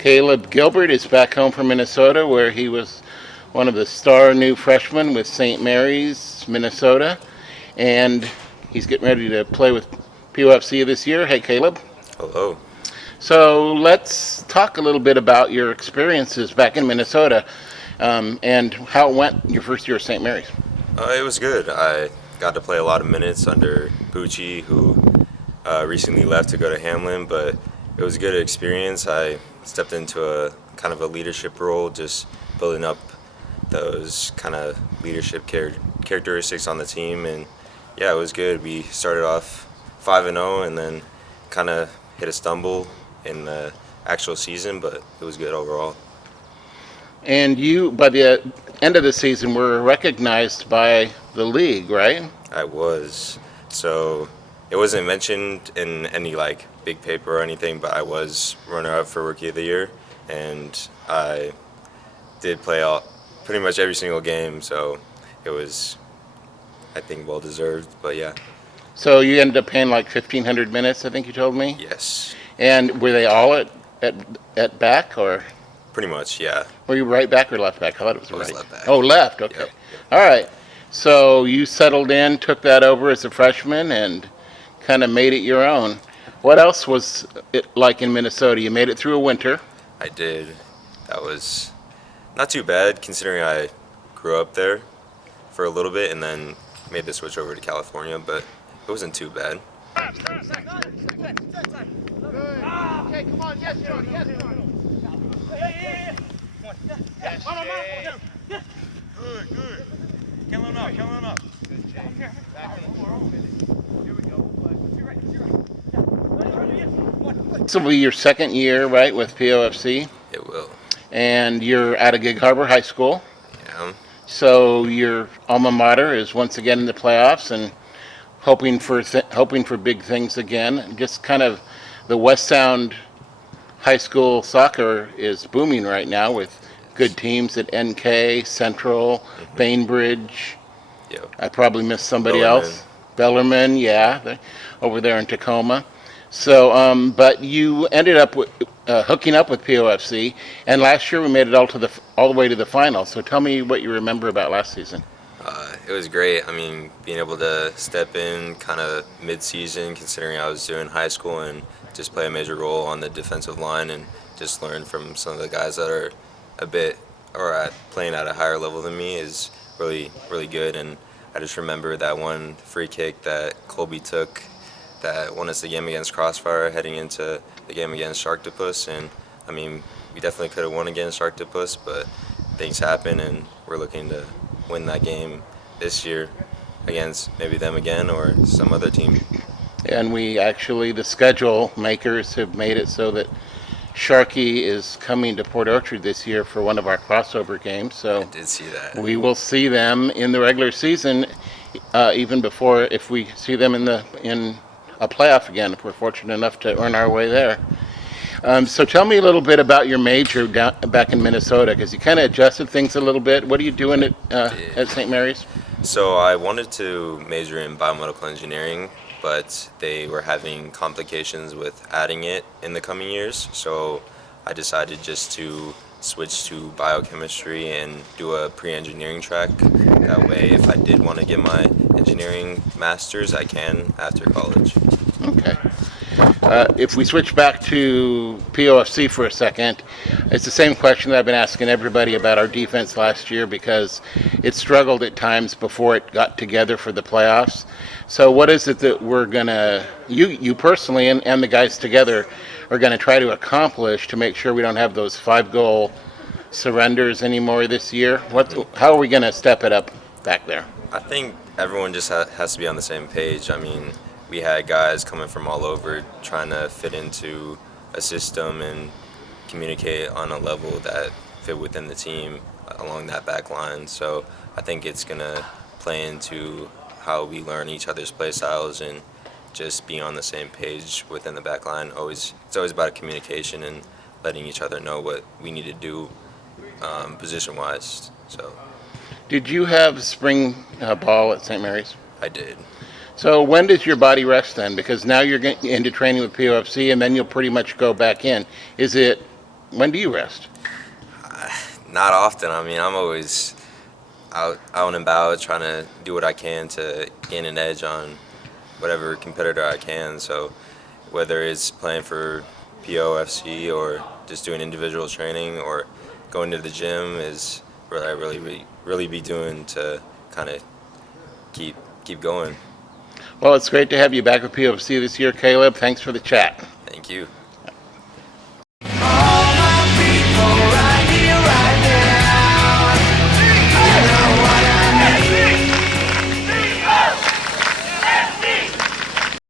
Caleb Gilbert is back home from Minnesota, where he was one of the star new freshmen with St. Mary's, Minnesota, and he's getting ready to play with POFC this year. Hey, Caleb. Hello. So let's talk a little bit about your experiences back in Minnesota and how it went your first year at St. Mary's. It was good. I got to play a lot of minutes under Bucci, who recently left to go to Hamlin, but it was a good experience. I stepped into a kind of a leadership role, just building up those kind of leadership characteristics on the team, and yeah, it was good. We started off 5-0 and then kind of hit a stumble in the actual season, but it was good overall. And you, by the end of the season, were recognized by the league, right? I was. So it wasn't mentioned in any like big paper or anything, but I was runner-up for Rookie of the Year, and I did play pretty much every single game, so it was, I think, well-deserved, but yeah. So you ended up playing like 1,500 minutes, I think you told me? Yes. And were they all at back, or Pretty much, yeah. were you right back or left back? I thought it was I was right. left back. Oh, left, okay. Yep. All right. So you settled in, took that over as a freshman, and kind of made it your own. What else was it like in Minnesota? You made it through a winter. I did. That was not too bad, considering I grew up there for a little bit and then made the switch over to California, but it wasn't too bad. Okay, come on, yes, John, yes, John. Good. Can't let him up. This will be your second year, right, with POFC, It will. and you're out of Gig Harbor High School. Yeah. So your alma mater is once again in the playoffs and hoping for big things again. Just kind of the West Sound high school soccer is booming right now with good teams at NK, Central, Bainbridge. Yep. I probably missed somebody Bellarmine. else. Bellarmine, yeah, over there in Tacoma. So, but you ended up hooking up with POFC, and last year we made it all the way to the final. So tell me what you remember about last season. It was great. I mean, being able to step in kind of mid-season, considering I was doing high school, and just play a major role on the defensive line and just learn from some of the guys that are a bit playing at a higher level than me is really, really good. And I just remember that one free kick that Colby took that won us the game against Crossfire heading into the game against Sharktopus. And I mean, we definitely could have won against Sharktopus, but things happen, and we're looking to win that game this year against maybe them again or some other team. And the schedule makers have made it so that Sharky is coming to Port Orchard this year for one of our crossover games. So I did see that. we will see them in the regular season, even before if we see them in a playoff again, if we're fortunate enough to earn our way there. So tell me a little bit about your major back in Minnesota, because you kind of adjusted things a little bit. What are you doing at St. Mary's? So I wanted to major in biomedical engineering, but they were having complications with adding it in the coming years. So I decided just to switch to biochemistry and do a pre-engineering track. That way, if I did want to get my engineering master's, I can after college. Okay. If we switch back to POFC for a second, it's the same question that I've been asking everybody about our defense last year, because it struggled at times before it got together for the playoffs. So what is it that we're going to, you personally and the guys together, are going to try to accomplish to make sure we don't have those 5-goal surrenders anymore this year? How are we going to step it up back there? I think everyone just has to be on the same page. I mean, we had guys coming from all over trying to fit into a system and communicate on a level that fit within the team along that back line. So I think it's going to play into how we learn each other's play styles and just be on the same page within the back line. It's always about communication and letting each other know what we need to do position-wise. So Did you have spring ball at St. Mary's? I did. So when does your body rest then? Because now you're getting into training with POFC, and then you'll pretty much go back in. Is it When do you rest? Not often. I mean, I'm always out and about trying to do what I can to gain an edge on whatever competitor I can. So whether it's playing for POFC or just doing individual training or going to the gym is what I really be doing to kind of keep going. Well, it's great to have you back with POFC this year, Caleb. Thanks for the chat. Thank you.